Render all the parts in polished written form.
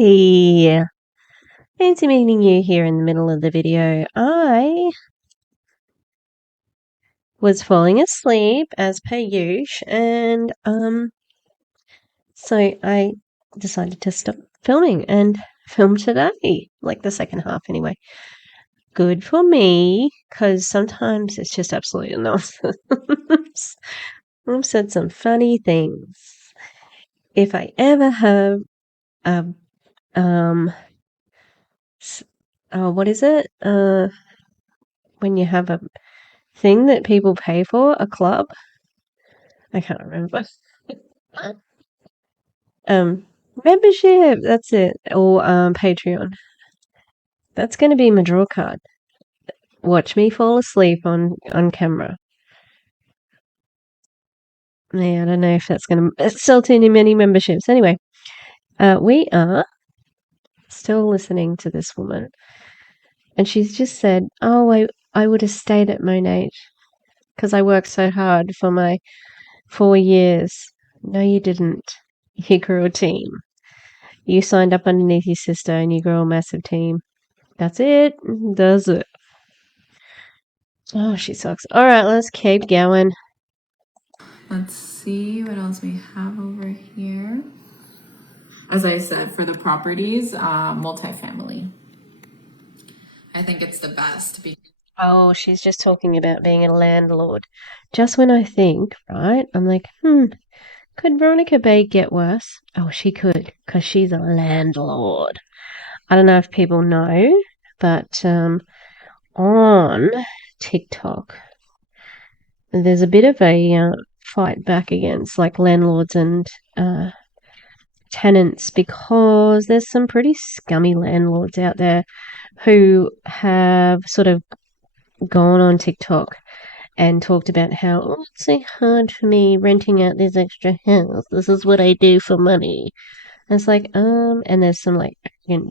Hi! Fancy meeting you here in the middle of the video. I was falling asleep as per usual, and so I decided to stop filming and film today, like the second half anyway. Good for me, because sometimes it's just absolute nonsense. I've said some funny things. If I ever have um what is it? When you have a thing that people pay for, a club? I can't remember. Membership, that's it. Or Patreon. That's gonna be my draw card. Watch me fall asleep on camera. Yeah, I don't know if that's gonna sell to many memberships. Anyway, we are still listening to this woman, and she's just said, "Oh, I would have stayed at Monat because I worked so hard for my 4 years." No, you didn't. You grew a team. You signed up underneath your sister, and you grew a massive team. That's it. Does it? Oh, she sucks. All right, let's keep going. Let's see what else we have over here. As I said, for the properties, multifamily. I think it's the best. Oh, she's just talking about being a landlord. Just when I think, right, I'm like, could Veronica Bay get worse? Oh, she could, because she's a landlord. I don't know if people know, but on TikTok, there's a bit of a fight back against like landlords and tenants because there's some pretty scummy landlords out there who have sort of gone on TikTok and talked about how, oh, it's so hard for me renting out this extra house. This is what I do for money. And it's like, and there's some like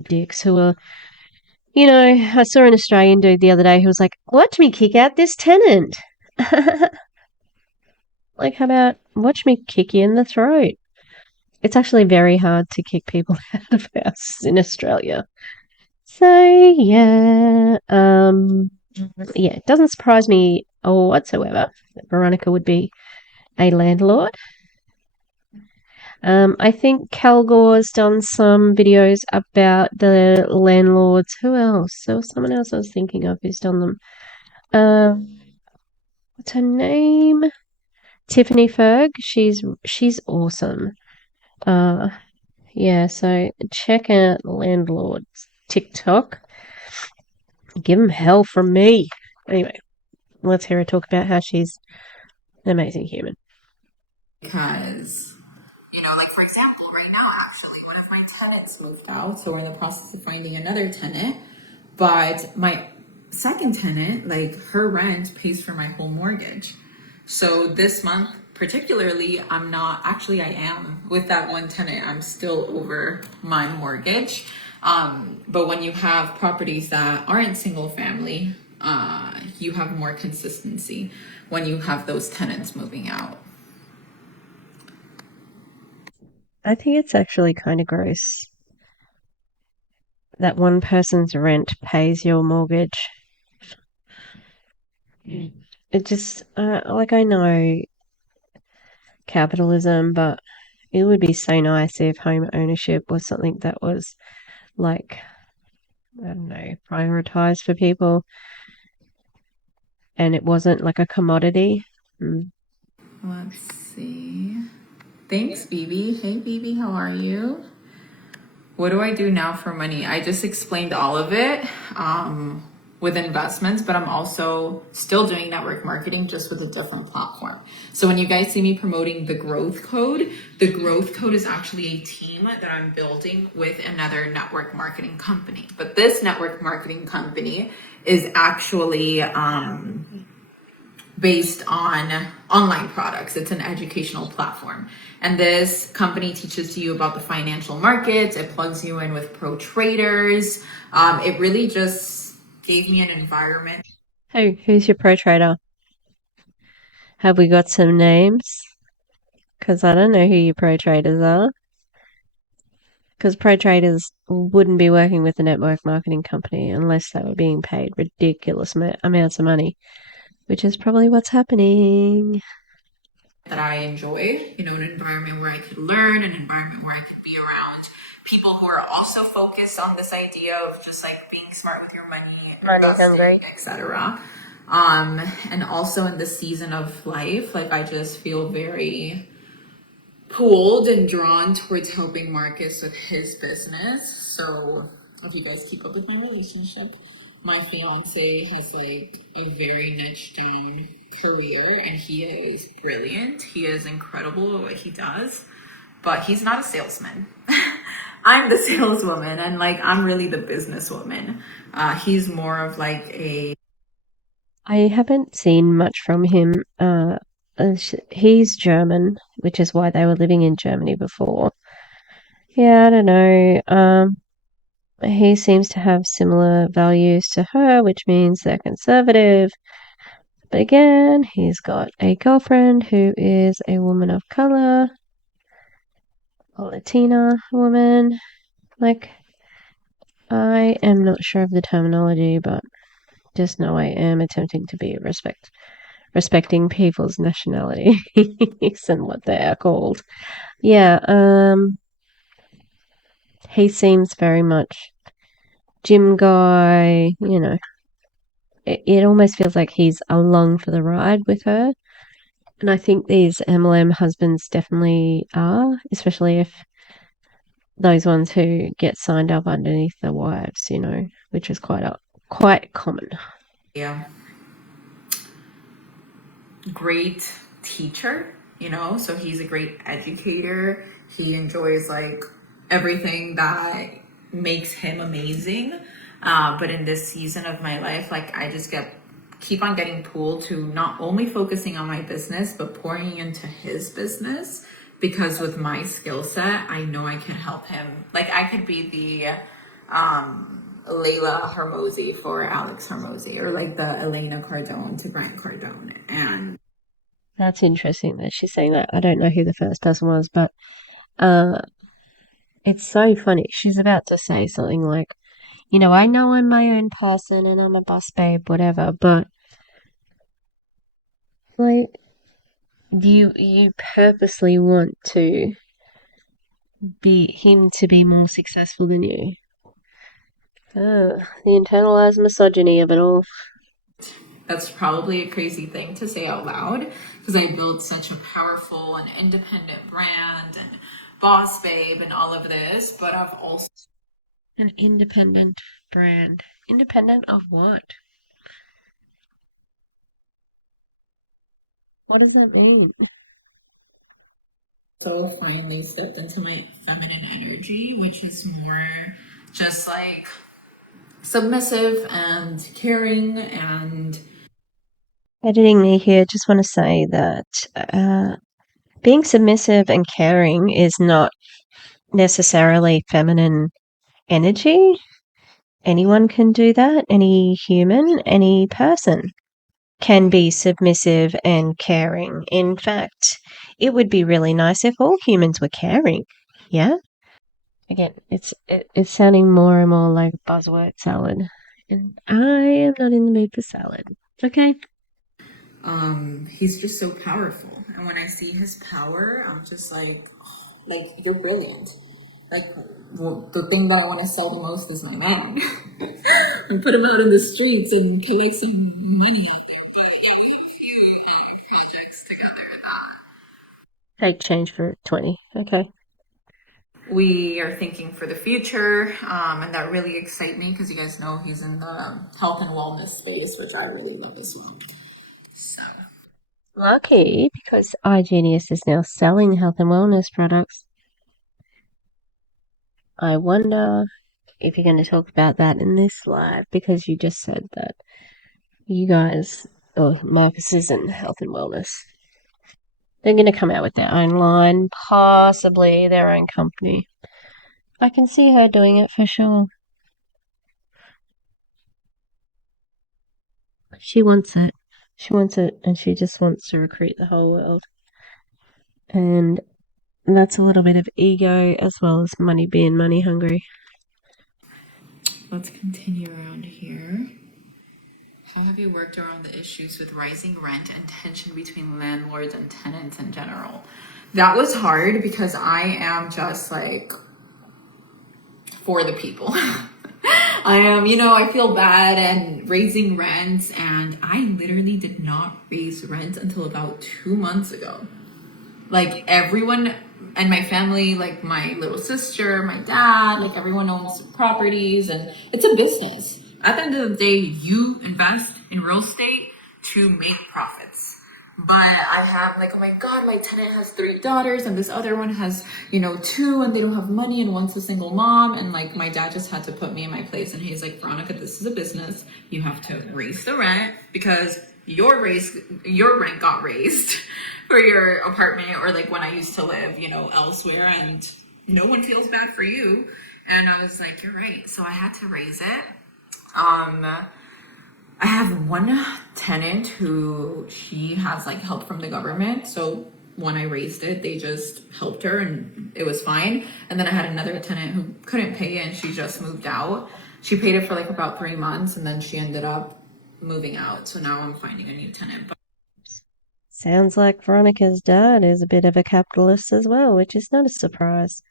dicks who are, I saw an Australian dude the other day who was like, watch me kick out this tenant. Like, how about watch me kick you in the throat? It's actually very hard to kick people out of houses in Australia. So yeah, it doesn't surprise me whatsoever that Veronica would be a landlord. I think Calgore's done some videos about the landlords. Who else? There was someone else I was thinking of who's done them. What's her name? Tiffany Ferg. She's awesome. Yeah. So check out landlords TikTok. Give them hell from me. Anyway, let's hear her talk about how she's an amazing human. Because, like for example, right now, actually, one of my tenants moved out. So we're in the process of finding another tenant. But my second tenant, like her rent pays for my whole mortgage. So this month, particularly, I am with that one tenant. I'm still over my mortgage. But when you have properties that aren't single family, you have more consistency when you have those tenants moving out. I think it's actually kind of gross that one person's rent pays your mortgage. It just, like, I know capitalism, but it would be so nice if home ownership was something that was, like, I don't know, prioritized for people and it wasn't like a commodity. Let's see. Thanks, Bibi. Hey, Bibi, how are you? What do I do now for money? I just explained all of it with investments, but I'm also still doing network marketing just with a different platform. So when you guys see me promoting the growth code is actually a team that I'm building with another network marketing company. But this network marketing company is actually based on online products. It's an educational platform. And this company teaches you about the financial markets. It plugs you in with pro traders. It really just gave me an environment. Who's your pro trader? Have we got some names? Because I don't know who your pro traders are. because pro traders wouldn't be working with a network marketing company unless they were being paid ridiculous amounts of money, which is probably what's happening. That I enjoy, an environment where I could learn, an environment where I could be around people who are also focused on this idea of just like being smart with your money, Money hungry. investing, etc. And also in this season of life, like I just feel very pulled and drawn towards helping Marcus with his business. So if you guys keep up with my relationship, my fiance has like a very niche down career and he is brilliant. He is incredible at what he does, but he's not a salesman. I'm the saleswoman and like I'm really the businesswoman. He's more of like a I haven't seen much from him. He's German, which is why they were living in Germany before. Yeah, I don't know. He seems to have similar values to her, which means they're conservative. But again, he's got a girlfriend who is a woman of color, a Latina woman. Like, I am not sure of the terminology, but just know I am attempting to be respecting people's nationalities and what they are called. Yeah, he seems very much gym guy, it almost feels like he's along for the ride with her. And I think these MLM husbands definitely are, especially if those ones who get signed up underneath their wives, which is quite common. yeah, great teacher, so he's a great educator. He enjoys like everything that makes him amazing. But in this season of my life, like I just keep on getting pulled to not only focusing on my business, but pouring into his business because with my skill set, I know I could help him. Like I could be the Layla Hermosi for Alex Hermosi, or like the Elena Cardone to Grant Cardone. And That's interesting that she's saying that. I don't know who the first person was, but uh, it's so funny. She's about to say something like, I know I'm my own person and I'm a boss babe, whatever, but like, you purposely want to be him to be more successful than you. Ugh, the internalized misogyny of it all. that's probably a crazy thing to say out loud because I built such a powerful and independent brand and boss babe and all of this, but I've also An independent brand. Independent of what? What does that mean? finally stepped into my feminine energy, which is more just like submissive and caring and Editing me here, just want to say that being submissive and caring is not necessarily feminine energy. Anyone can do that. Any human, any person can be submissive and caring. In fact, it would be really nice if all humans were caring. Yeah? Again, it's sounding more and more like buzzword salad. And I am not in the mood for salad. Okay? he's just so powerful. And when I see his power, I'm just like, oh, like you're brilliant. Like the thing that I want to sell the most is my man, and put him out in the streets and collect some money out there. But yeah, we have a few projects together that Take change for 20. Okay. we are thinking for the future, and that really excite me because you guys know he's in the health and wellness space, which I really love as well. So Lucky because iGenius is now selling health and wellness products. I wonder if you're going to talk about that in this live because you just said that you guys, or Marcus is in health and wellness. They're going to come out with their own line, possibly their own company. I can see her doing it for sure. She wants it. She wants it, and she just wants to recruit the whole world. And That's a little bit of ego as well as money being money hungry. Let's continue around here. How have you worked around the issues with rising rent and tension between landlords and tenants in general? That was hard because I am just like for the people. I am, I feel bad and raising rent, and I literally did not raise rent until about 2 months ago. Like everyone and my family, like my little sister, my dad, like everyone owns properties and it's a business. At the end of the day, you invest in real estate to make profits. But I have like, oh my God, my tenant has 3 daughters and this other one has, two, and they don't have money, and one's a single mom. And like my dad just had to put me in my place, and he's like, Veronica, this is a business. You have to raise the rent because your rent got raised for your apartment, or like when I used to live, elsewhere, and no one feels bad for you. And I was like, you're right. So I had to raise it. I have one tenant who she has like help from the government. So when I raised it, they just helped her and it was fine. And then I had another tenant who couldn't pay it and she just moved out. She paid it for like about 3 months and then she ended up moving out. So now I'm finding a new tenant. But Sounds like Veronica's dad is a bit of a capitalist as well, which is not a surprise.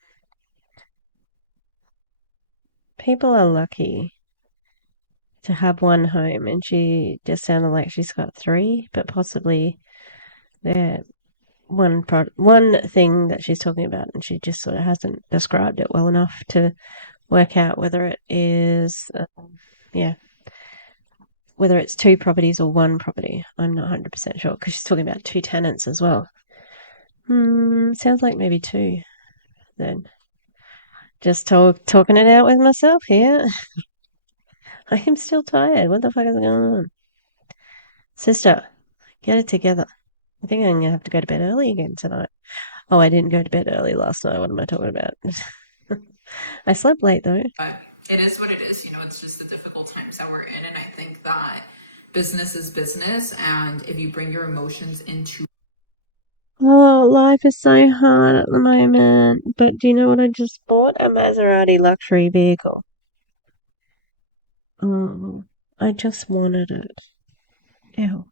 People are lucky to have one home, and she just sounded like she's got three, but possibly there one thing that she's talking about, and she just sort of hasn't described it well enough to work out whether it is, whether it's two properties or one property. I'm not 100% sure because she's talking about two tenants as well. Sounds like maybe two then. Just talking it out with myself here. I am still tired. What the fuck is going on? Sister, get it together. I think I'm going to have to go to bed early again tonight. Oh, I didn't go to bed early last night. What am I talking about? I slept late though. But it is what it is. It's just the difficult times that we're in. And I think that business is business. And if you bring your emotions into Oh, life is so hard at the moment. But do you know what I just bought? A Maserati luxury vehicle. Oh, I just wanted it. Ew.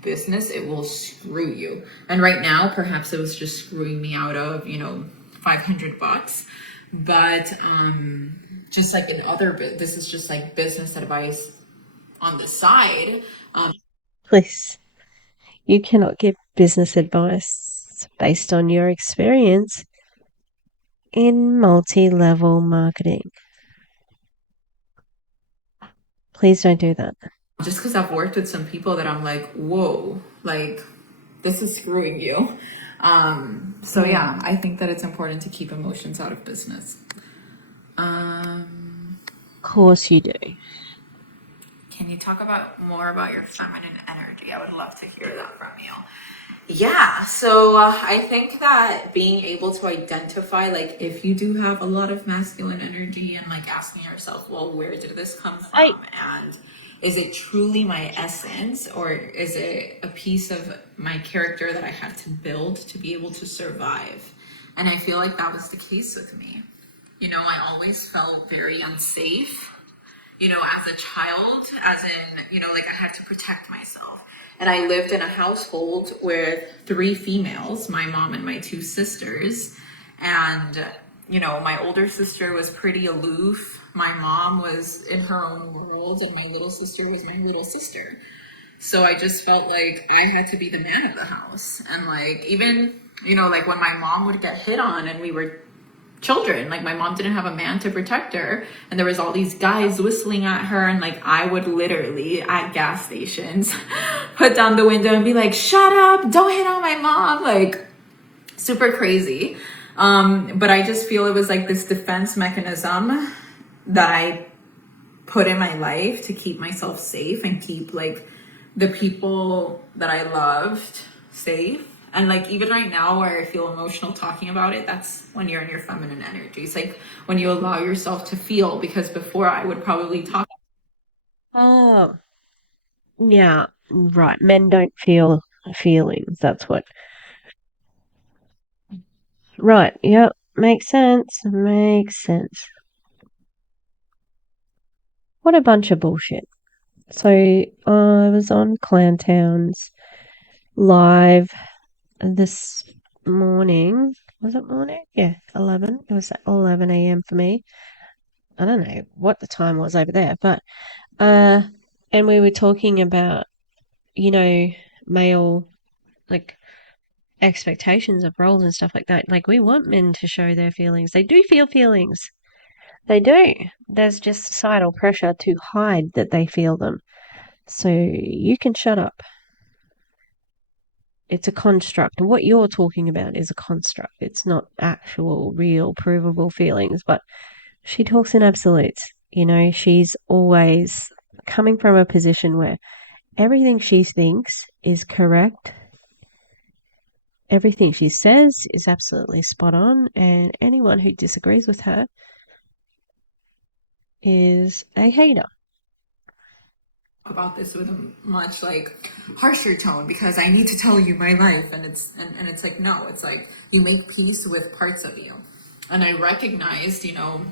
business, it will screw you. And right now, perhaps it was just screwing me out of, $500. But just like in other this is just like business advice on the side. Please, you cannot give business advice based on your experience in multi-level marketing. Please don't do that. Just because I've worked with some people that I'm like, whoa, like this is screwing you. So yeah, I think that it's important to keep emotions out of business. Of course you do. Can you talk more about your feminine energy? I would love to hear that from you. Yeah, so I think that being able to identify, like, if you do have a lot of masculine energy and like asking yourself, well, where did this come from? And is it truly my essence, or is it a piece of my character that I had to build to be able to survive? And I feel like that was the case with me. I always felt very unsafe, as a child, as in, like I had to protect myself. And I lived in a household with 3 females, my mom and my 2 sisters. And, my older sister was pretty aloof. My mom was in her own world, and my little sister was my little sister. So I just felt like I had to be the man of the house. And like, even, like when my mom would get hit on and we were children, like my mom didn't have a man to protect her, and there was all these guys whistling at her, and like I would literally at gas stations put down the window and be like, shut up, don't hit on my mom, like super crazy. But I just feel it was like this defense mechanism that I put in my life to keep myself safe and keep like the people that I loved safe. And like even right now where I feel emotional talking about it, that's when you're in your feminine energy. It's like when you allow yourself to feel, because before I would probably talk. Oh, yeah, right. Men don't feel feelings. That's what. Right. Yep. Makes sense. Makes sense. What a bunch of bullshit. So I was on Clowntown's live this morning. Was it morning? Yeah, 11. It was at 11 a.m. for me. I don't know what the time was over there, but and we were talking about, you know, male like expectations of roles and stuff like that. Like we want men to show their feelings. They do feel feelings. They do. There's just societal pressure to hide that they feel them. So you can shut up. It's a construct. What you're talking about is a construct. It's not actual, real, provable feelings. But she talks in absolutes. You know, she's always coming from a position where everything she thinks is correct. Everything she says is absolutely spot on. And anyone who disagrees with her is a hater. About this with a much like harsher tone because I need to tell you my life, and it's like, no, it's like you make peace with parts of you. And I recognized, you know,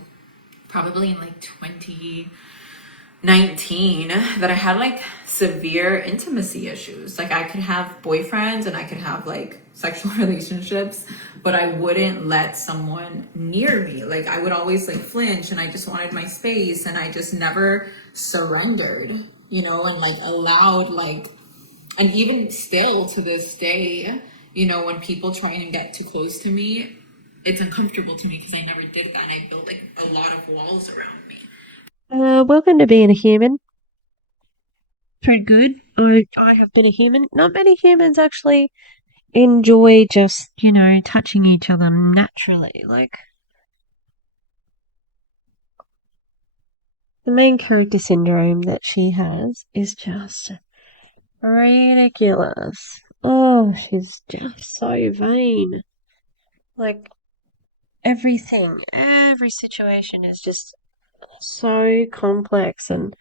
probably in like 2019 that I had like severe intimacy issues. Like I could have boyfriends and I could have like sexual relationships, but I wouldn't let someone near me. Like I would always like flinch and I just wanted my space, and I just never surrendered, you know, and like allowed like, and even still to this day, you know, when people try and get too close to me, it's uncomfortable to me because I never did that, and I built like a lot of walls around me. Welcome to being a human. Pretty good. I have been a human. Not many humans actually enjoy just, you know, touching each other naturally. Like, the main character syndrome that she has is just ridiculous. Oh, she's just so vain. Like, every situation is just so complex and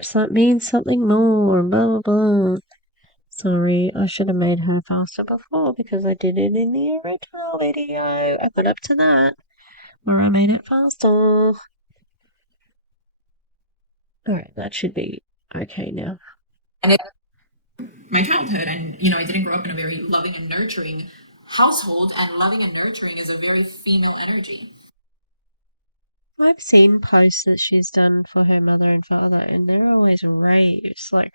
so it means something more, blah, blah, blah. Sorry, I should have made her faster before because I did it in the original video. I got up to that where I made it faster. Alright, that should be okay now. And it's my childhood, and you know, I didn't grow up in a very loving and nurturing household, and loving and nurturing is a very female energy. I've seen posts that she's done for her mother and father, and they're always raves. Like,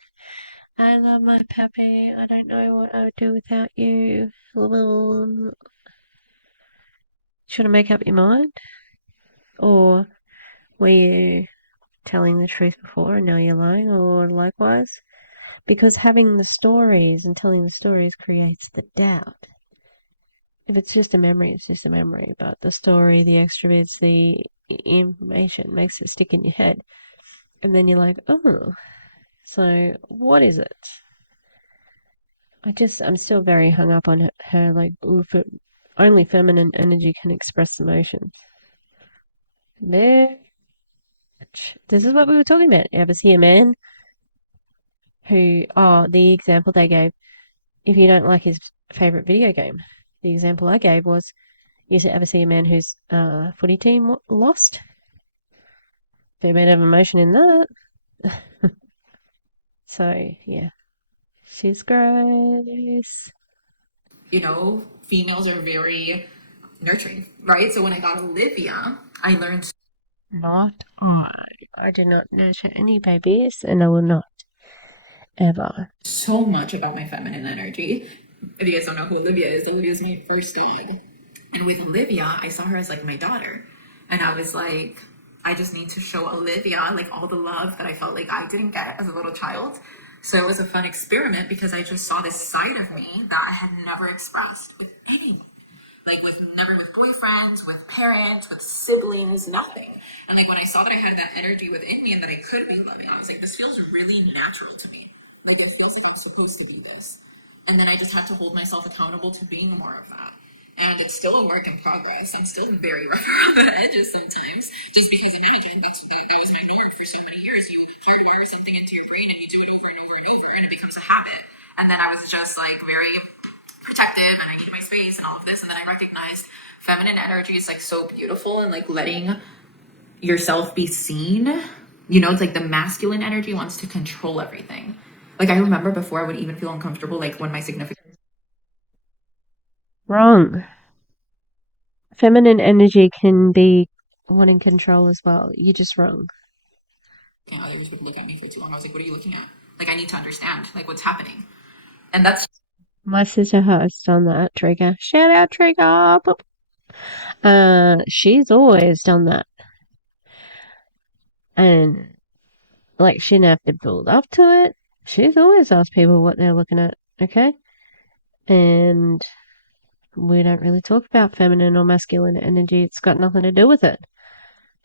I love my puppy. I don't know what I would do without you. Should I make up your mind? Or were you telling the truth before and now you're lying, or likewise? Because having the stories and telling the stories creates the doubt. If it's just a memory, it's just a memory, but the story, the extra bits, the information makes it stick in your head. And then you're like, oh, so what is it? I'm still very hung up on her like, only feminine energy can express emotions. Bitch. This is what we were talking about. You ever see a man the example they gave, if you don't like his favorite video game, the example I gave was, you ever see a man whose footy team lost? Fair bit of emotion in that. So, yeah. She's gross. You know, females are very nurturing, right? So when I got Olivia, I learned Not I. I do not nurture any babies, and I will not. Ever. so much about my feminine energy. If you guys don't know who Olivia is my first dog. And with Olivia, I saw her as like my daughter. And I was like, I just need to show Olivia like all the love that I felt like I didn't get as a little child. So it was a fun experiment because I just saw this side of me that I had never expressed with anyone. Like never with boyfriends, with parents, with siblings, nothing. And like when I saw that I had that energy within me and that I could be loving, I was like, this feels really natural to me. Like it feels like I'm supposed to be this. And then I just had to hold myself accountable to being more of that. And it's still a work in progress. I'm still very rough around the edges sometimes, just because imagine that was my norm for so many years. You hardwire something into your brain and you do it over and over and over, and it becomes a habit. And then I was just like very protective and I needed my space and all of this. And then I recognized feminine energy is like so beautiful and like letting yourself be seen. You know, it's like the masculine energy wants to control everything. Like I remember before I would even feel uncomfortable, like when my significant Wrong. Feminine energy can be wanting control as well. You're just wrong. others would look at me for too long. I was like, what are you looking at? Like, I need to understand, like, what's happening. And that's My sister has done that, Trigger. Shout out, Trigger! She's always done that. And, like, she didn't have to build up to it. She's always asked people what they're looking at, okay? And we don't really talk about feminine or masculine energy. It's got nothing to do with it.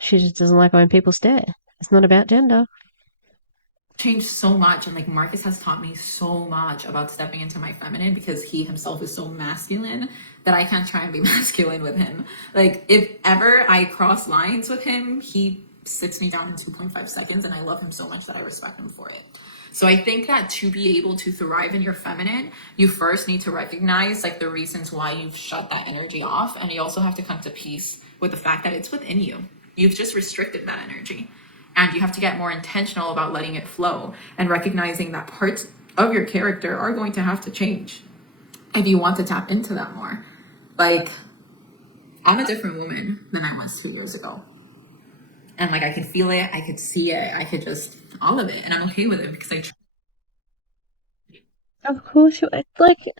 She just doesn't like when people stare. It's not about gender. changed so much. And like, Marcus has taught me so much about stepping into my feminine because he himself is so masculine that I can't try and be masculine with him. Like, if ever I cross lines with him, he sits me down in 2.5 seconds, and I love him so much that I respect him for it. So I think that to be able to thrive in your feminine, you first need to recognize like the reasons why you've shut that energy off. And you also have to come to peace with the fact that it's within you. You've just restricted that energy. And you have to get more intentional about letting it flow and recognizing that parts of your character are going to have to change if you want to tap into that more. Like, I'm a different woman than I was 2 years ago. And like, I could feel it, I could see it, I could just, all of it. And I'm okay with it because Of course, like,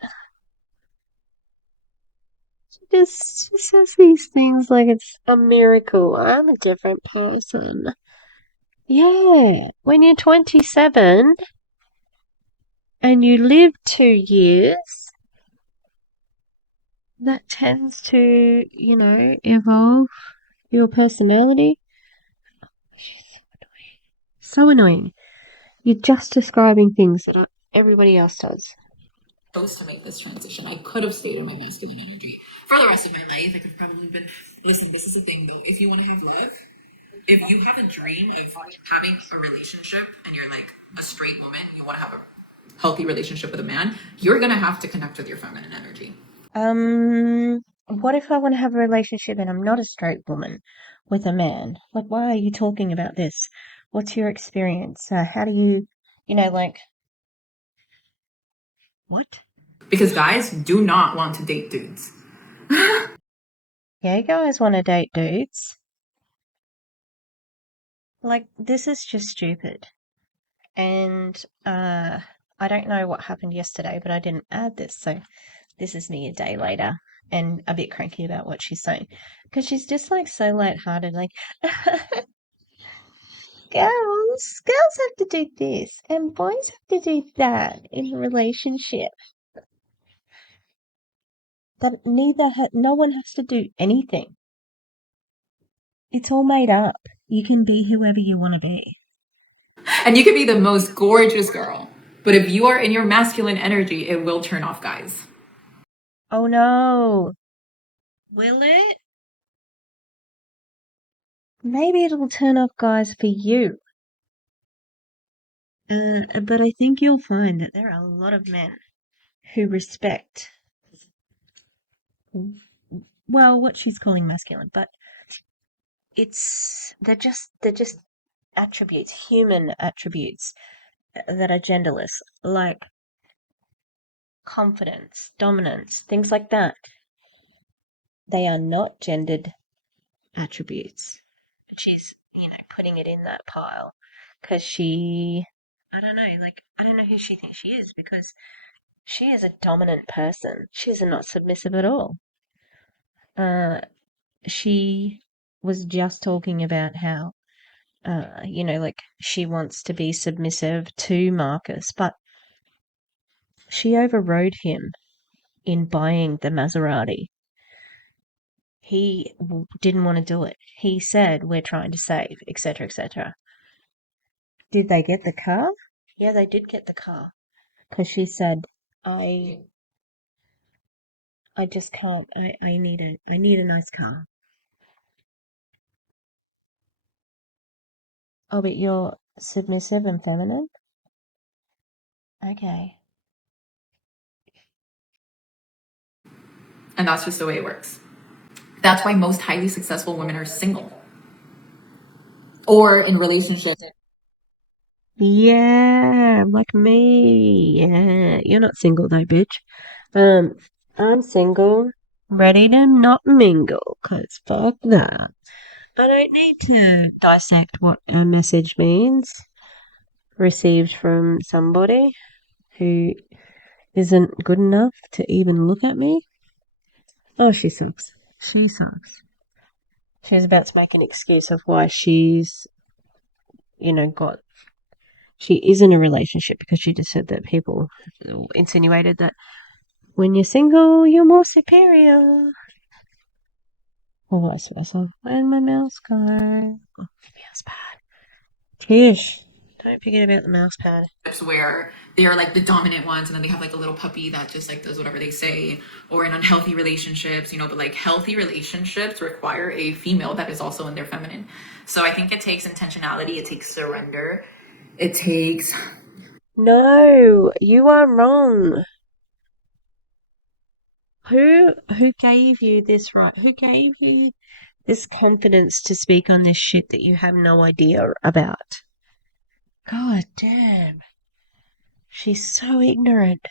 she says these things like it's a miracle. I'm a different person. Yeah, when you're 27 and you live 2 years, that tends to, evolve your personality. She's so annoying. So annoying. You're just describing things that everybody else does. chose to make this transition. I could have stayed in my masculine energy for the rest of my life. I could have probably been, listen, this is the thing though. If you want to have love, if you have a dream of having a relationship and you're like a straight woman, you want to have a healthy relationship with a man, you're going to have to connect with your feminine energy. What if I want to have a relationship and I'm not a straight woman with a man? Like, why are you talking about this? What's your experience? How do you, like, what? Because guys do not want to date dudes. Yeah, guys want to date dudes. Like, this is just stupid. And I don't know what happened yesterday, but I didn't add this, so this is me a day later and a bit cranky about what she's saying. Because she's just like so lighthearted, like girls have to do this and boys have to do that in a relationship. That no one has to do anything. It's all made up. You can be whoever you want to be. And you could be the most gorgeous girl, but if you are in your masculine energy, it will turn off guys. Oh no. Will it? Maybe it'll turn off guys for you. But I think you'll find that there are a lot of men who respect, well, what she's calling masculine, but they're just attributes, human attributes that are genderless, like confidence, dominance, things like that. They are not gendered attributes. But she's, putting it in that pile because I don't know, like, I don't know who she thinks she is because she is a dominant person. She's not submissive at all. She was just talking about how, like she wants to be submissive to Marcus, but she overrode him in buying the Maserati. He didn't want to do it. He said, "We're trying to save," etc., etc. Did they get the car? Yeah, they did get the car because she said, "I, I just can't. I need a nice car." Oh, but you're submissive and feminine? Okay. And that's just the way it works. That's why most highly successful women are single or in relationships. Yeah, like me. Yeah, you're not single though, bitch. Um, I'm single, ready to not mingle, 'cause fuck that. I don't need to dissect what a message means received from somebody who isn't good enough to even look at me. Oh, she sucks. She sucks. She was about to make an excuse of why she's, got she is in a relationship because she just said that people insinuated that when you're single, you're more superior. Or vice versa. Where'd my mouse go? Oh, mouse pad. Tish, don't forget about the mouse pad. Where they are like the dominant ones and then they have like a little puppy that just like does whatever they say, or in unhealthy relationships, but like healthy relationships require a female that is also in their feminine. So I think it takes intentionality, it takes surrender, it takes. No, you are wrong. Who gave you this right? Who gave you this confidence to speak on this shit that you have no idea about? God damn. She's so ignorant.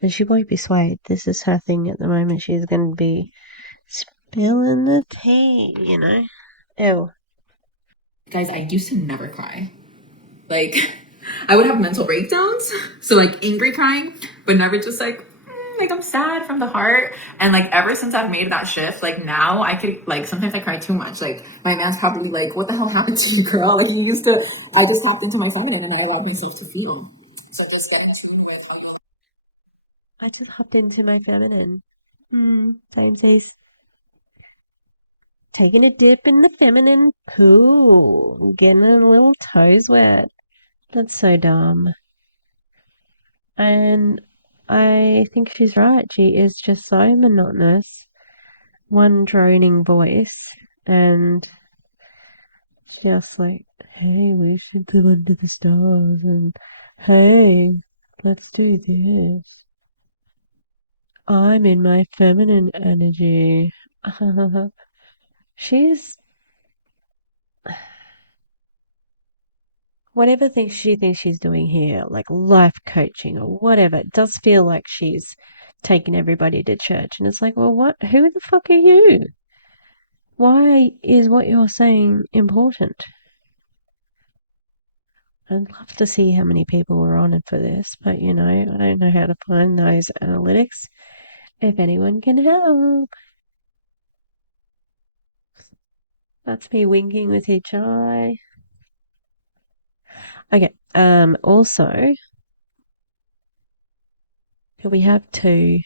And she won't be swayed. This is her thing at the moment. She's going to be spilling the tea, Ew. Guys, I used to never cry. Like, I would have mental breakdowns. So, like, angry crying, but never just like I'm sad from the heart. And like ever since I've made that shift, like now I could like sometimes I cry too much. Like my man's probably like, what the hell happened to you, girl? Like I just tapped into my feminine and I allowed myself to feel. So just get in tune with how you. I just hopped into my feminine. Same says. Taking a dip in the feminine pool. Getting a little toes wet. That's so dumb. And I think she's right. She is just so monotonous. One droning voice and just like, hey, we should live under the stars and hey, let's do this. I'm in my feminine energy. She's whatever things she thinks she's doing here, like life coaching or whatever, it does feel like she's taking everybody to church. And it's like, well, what? Who the fuck are you? Why is what you're saying important? I'd love to see how many people were on it for this, but I don't know how to find those analytics. If anyone can help. That's me winking with each eye. Okay. Also, we have two.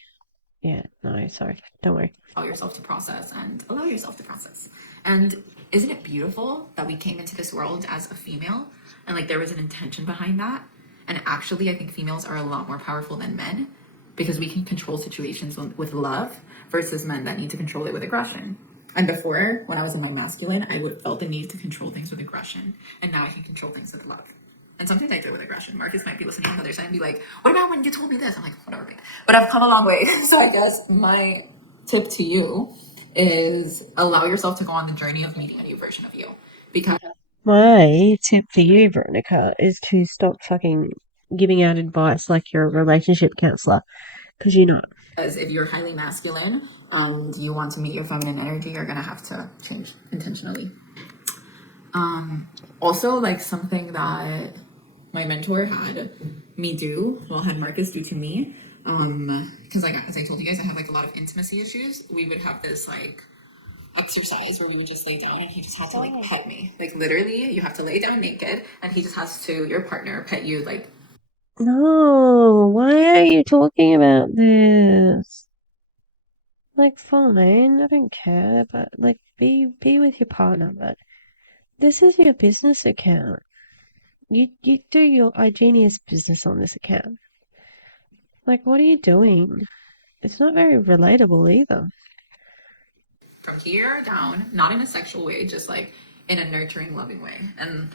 Yeah, no, sorry. Don't worry. Allow yourself to process and allow yourself to process. And isn't it beautiful that we came into this world as a female and like there was an intention behind that? And actually, I think females are a lot more powerful than men because we can control situations with love versus men that need to control it with aggression. And before, when I was in my masculine, I would felt the need to control things with aggression. And now I can control things with love. And sometimes I do it with aggression. Marcus might be listening on the other side and be like, what about when you told me this? I'm like, whatever, babe. But I've come a long way. So I guess my tip to you is allow yourself to go on the journey of meeting a new version of you. Because my tip for you, Veronica, is to stop fucking giving out advice like you're a relationship counselor, because you're not. As if you're highly masculine and you want to meet your feminine energy, you're going to have to change intentionally. Also, like something that my mentor had me do, had Marcus do to me, because like as I told you guys, I have like a lot of intimacy issues. We would have this like exercise where we would just lay down and he just had to like pet me. Like literally, you have to lay down naked and he just has to, your partner, pet you like. No, why are you talking about this? Like, fine, I don't care, but like, be with your partner. But this is your business account. You do your iGenius business on this account. Like, what are you doing? It's not very relatable either. From here down, not in a sexual way, just like in a nurturing, loving way. And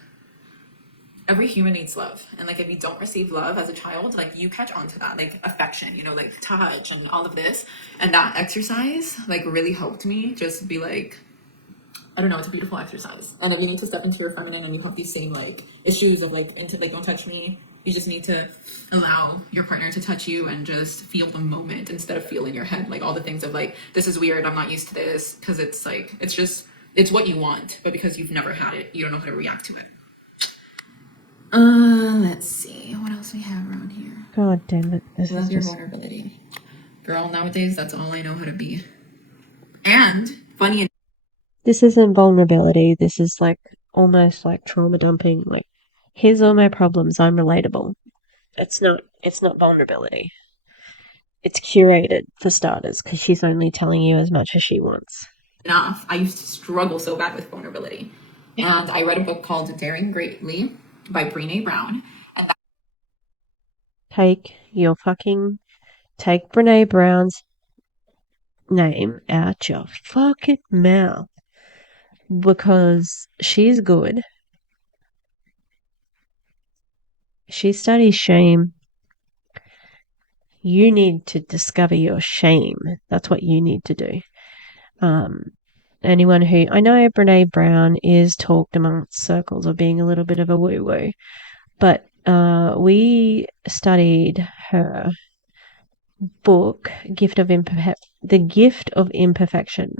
every human needs love. And like, if you don't receive love as a child, like you catch on to that, like affection, you know, like touch and all of this. And that exercise like really helped me just be like, I don't know, it's a beautiful exercise. And if you need to step into your feminine and you have these same like issues of like, don't touch me, you just need to allow your partner to touch you and just feel the moment instead of feel in your head like all the things of like, this is weird, I'm not used to this. Because it's like, it's what you want, but because you've never had it, you don't know how to react to it. Let's see what else we have around here. God damn it. This Love is your just... vulnerability. Girl, nowadays that's all I know how to be. And funny and This isn't vulnerability. This is like almost like trauma dumping. Like, here's all my problems. I'm relatable. It's not vulnerability. It's curated for starters because she's only telling you as much as she wants. enough, I used to struggle so bad with vulnerability. And I read a book called Daring Greatly by Brené Brown. And that Take Brene Brown's name out your fucking mouth because she's good. She studies shame. You need to discover your shame. That's what you need to do. Anyone who... I know Brene Brown is talked amongst circles of being a little bit of a woo-woo, but we studied her book, The Gift of Imperfection,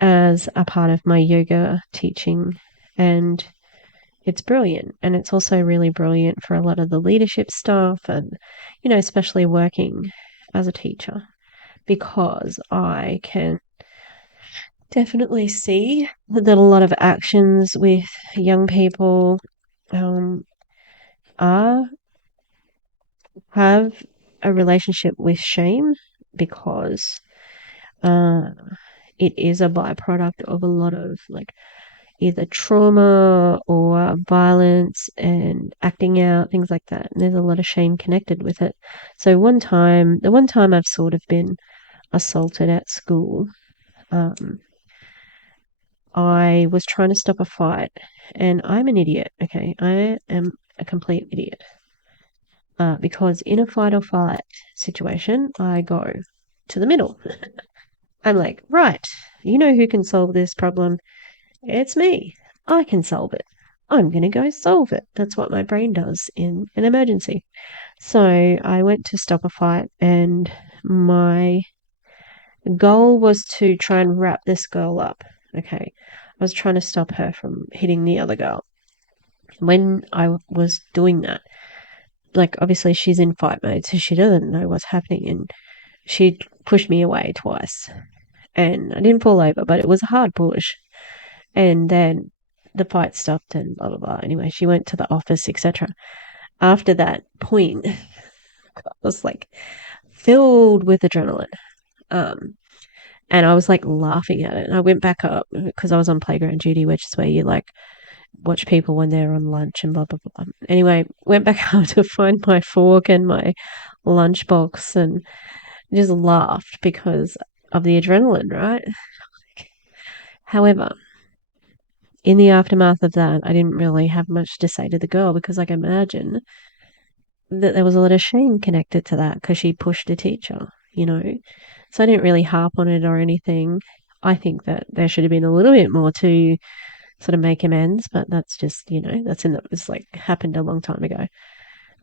as a part of my yoga teaching, and it's brilliant. And it's also really brilliant for a lot of the leadership stuff and, you know, especially working as a teacher, because I can definitely see that a lot of actions with young people have a relationship with shame, because it is a byproduct of a lot of like either trauma or violence and acting out, things like that. And there's a lot of shame connected with it. So the one time I've sort of been assaulted at school, I was trying to stop a fight, and I'm an idiot. Okay, I am a complete idiot. Because in a fight or flight situation, I go to the middle. I'm like, right, you know who can solve this problem? It's me. I can solve it. I'm going to go solve it. That's what my brain does in an emergency. So I went to stop a fight, and my goal was to try and wrap this girl up. Okay. I was trying to stop her from hitting the other girl. When I was doing that, like, obviously she's in fight mode, so she doesn't know what's happening, and she pushed me away twice. And I didn't fall over, but it was a hard push. And then the fight stopped and blah, blah, blah. Anyway, she went to the office, etc. After that point, I was like filled with adrenaline. And I was like laughing at it. And I went back up because I was on playground duty, which is where you like watch people when they're on lunch and blah, blah, blah. Anyway, went back up to find my fork and my lunchbox and just laughed because of the adrenaline, right? However, in the aftermath of that, I didn't really have much to say to the girl because I can imagine that there was a lot of shame connected to that because she pushed a teacher, you know. So I didn't really harp on it or anything. I think that there should have been a little bit more to sort of make amends, but that's just, you know, it's like happened a long time ago.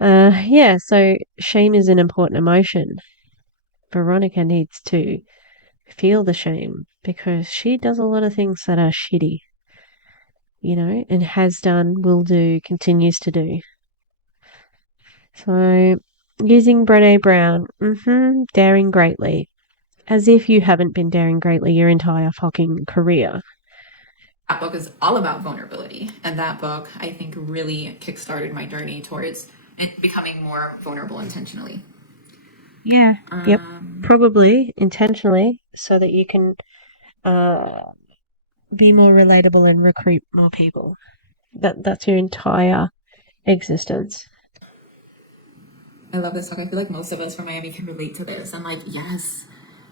Yeah, so shame is an important emotion. Veronica needs to feel the shame because she does a lot of things that are shitty, you know, and has done, will do, continues to do. So, using Brené Brown, daring greatly, as if you haven't been daring greatly your entire fucking career. that book is all about vulnerability. And that book, I think, really kickstarted my journey towards it becoming more vulnerable intentionally. Yeah, yep, probably intentionally so that you can be more relatable and recruit more people. That's your entire existence. I love this talk. I feel like most of us from Miami can relate to this. And like, yes.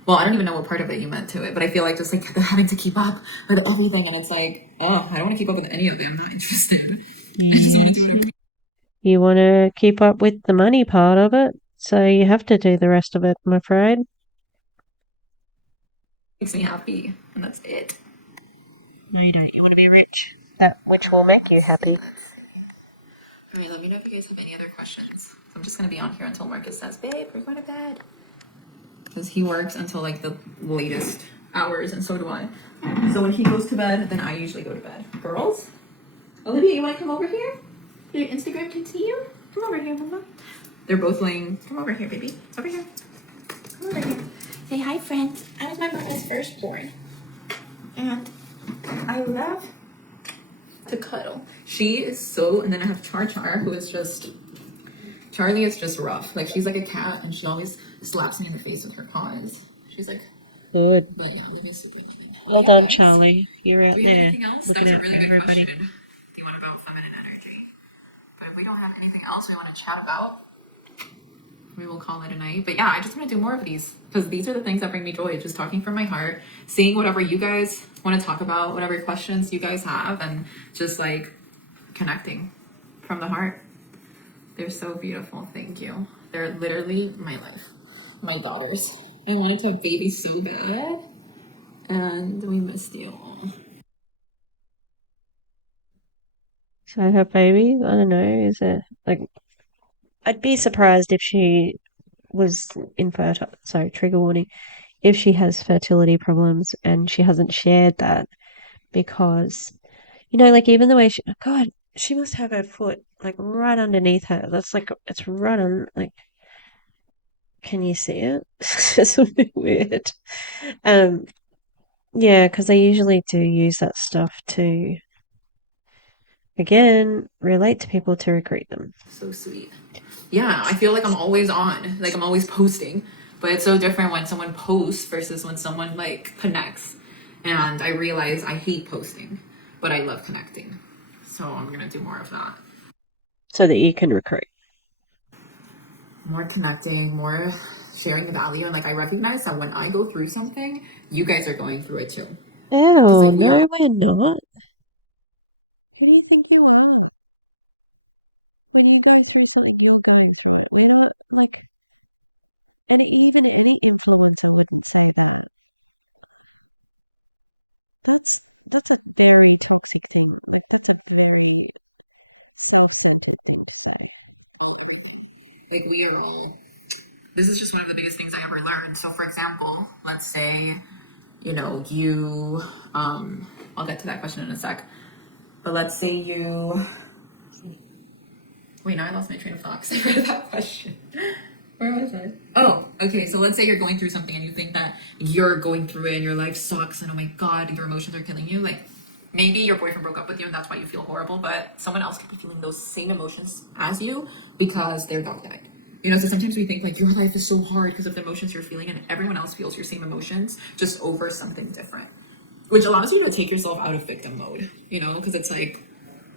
Well, I don't even know what part of it you meant to it, but I feel like just like having to keep up with everything. And it's like, I don't want to keep up with any of it. I'm not interested. I just want to do Yes, whatever. you want to keep up with the money part of it, so you have to do the rest of it, I'm afraid. Makes me happy, and that's it. No, you don't. You want to be rich, that which will make you Let's see. happy. Let's see. All right, let me know if you guys have any other questions. So I'm just gonna be on here until Marcus says, "Babe, we're going to bed," because he works until like the latest hours, and so do I. So when he goes to bed, then I usually go to bed. Girls, Olivia, you want to come over here? Your Instagram can see you. Come over here, Mama. They're both laying. Come over here, baby. Over here. Come over here. Say hi, friends. I was my mama's firstborn, and I love to cuddle. She is so, and then I have Char Char, who is just, Charlie is just rough. Like, she's like a cat, and she always slaps me in the face with her paws. She's like, Good. but yeah, Olivia's super loving. Well But yeah, done, guys, Charlie. You're do out we have there anything else? That looking was a out for really good everybody. question. The one about feminine energy. But if we don't have anything else we want to chat about, we will call it a night. But yeah, I just want to do more of these because these are the things that bring me joy. Just talking from my heart, seeing whatever you guys want to talk about, whatever questions you guys have, and just like connecting from the heart. They're so beautiful. Thank you. They're literally my life. My daughters. I wanted to have babies so bad, and we missed you. Aw. So her baby, I don't know, is it like I'd be surprised if she was infertile. So trigger warning. If she has fertility problems and she hasn't shared that because like even the way God, she must have her foot like right underneath her. That's like it's right on like can you see it? It's a bit weird. Um yeah, because I usually do use that stuff to again relate to people to recruit them. So sweet. Yeah, I feel like I'm always on. Like I'm always posting. But it's so different when someone posts versus when someone like connects. And I realize I hate posting, but I love connecting. So I'm gonna do more of that. So that you can recruit. More connecting, more sharing the value. And like I recognize that when I go through something, you guys are going through it too. Because Oh, like we are no, we're not. Who do you think you are? When you go through something, you're going through it. We're not like, and even any influencer wouldn't say that. That's a very toxic thing. Like that's a very self-centered thing to say. all everything. Like we are all, this is just one of the biggest things I ever learned. So for example, let's say, you I'll get to that question in a sec. But let's say you wait, now I lost my train of thought because I read that question. Where was I? Oh, okay. So let's say you're going through something and you think that you're going through it and your life sucks and oh my God, your emotions are killing you. Like maybe your boyfriend broke up with you and that's why you feel horrible, but someone else could be feeling those same emotions as you because their dog died. So sometimes we think like your life is so hard because of the emotions you're feeling and everyone else feels your same emotions just over something different, which allows you to take yourself out of victim mode, because it's like,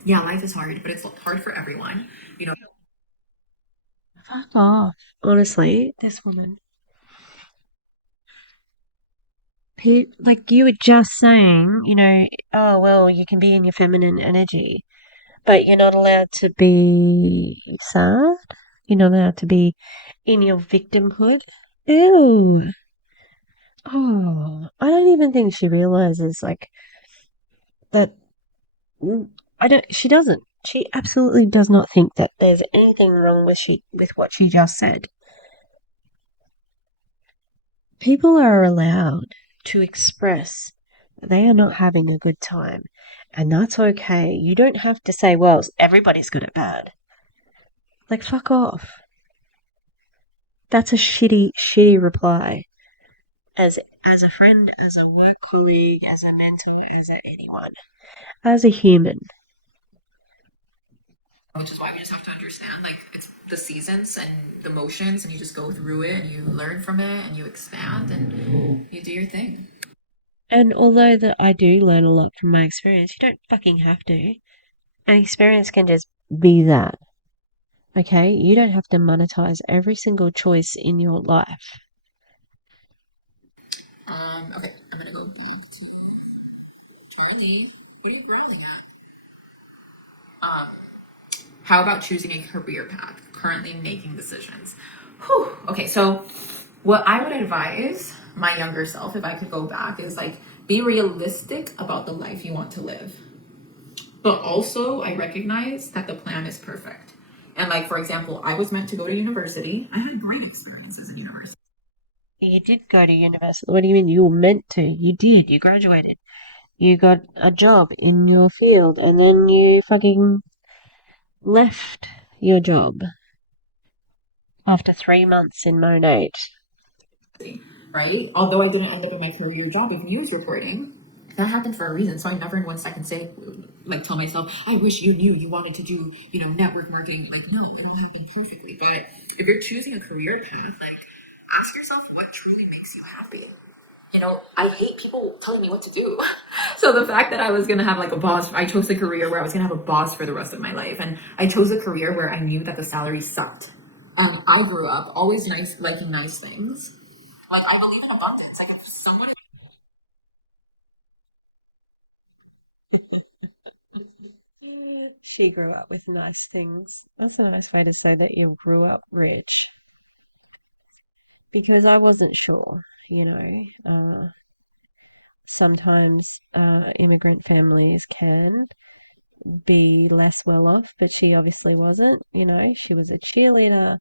yeah, life is hard, but it's hard for everyone. Fuck off. Honestly, this woman. Like you were just saying, oh well, you can be in your feminine energy, but you're not allowed to be sad. You're not allowed to be in your victimhood. Ew. Oh, I don't even think she realizes like that. I don't. She doesn't. She absolutely does not think that there's anything wrong with what she just said. People are allowed to express that they are not having a good time, and that's okay. You don't have to say, "Well, everybody's got it bad." Like, fuck off. That's a shitty, shitty reply. As a friend, as a work colleague, as a mentor, as a anyone, as a human. Which is why we just have to understand like it's the seasons and the motions and you just go through it and you learn from it and you expand and you do your thing. And although that I do learn a lot from my experience, you don't fucking have to. An experience can just be that. Okay? You don't have to monetize every single choice in your life. Okay, I'm gonna go back to Charlie. What are you growling at? How about choosing a career path? Currently making decisions. Whew. Okay, so what I would advise my younger self, if I could go back, is like be realistic about the life you want to live. But also, I recognize that the plan is perfect. And like, for example, I was meant to go to university. I had great experiences in university. You did go to university. What do you mean? You were meant to. You did. You graduated. You got a job in your field, and then you fucking left your job after 3 months in Monate. Right? Although I didn't end up in my career job of news reporting, that happened for a reason. So I never in 1 second say, like, tell myself, I wish you knew you wanted to do, network marketing. Like, no, it all happened perfectly. But if you're choosing a career path, like, ask yourself what truly makes you happy. I hate people telling me what to do. So the fact that I was going to have like a boss, I chose a career where I was going to have a boss for the rest of my life. And I chose a career where I knew that the salary sucked. And I grew up always liking nice things. Like, I believe in abundance. Like, if someone She grew up with nice things. That's a nice way to say that you grew up rich. Because I wasn't sure, sometimes immigrant families can be less well off, but she obviously wasn't. She was a cheerleader,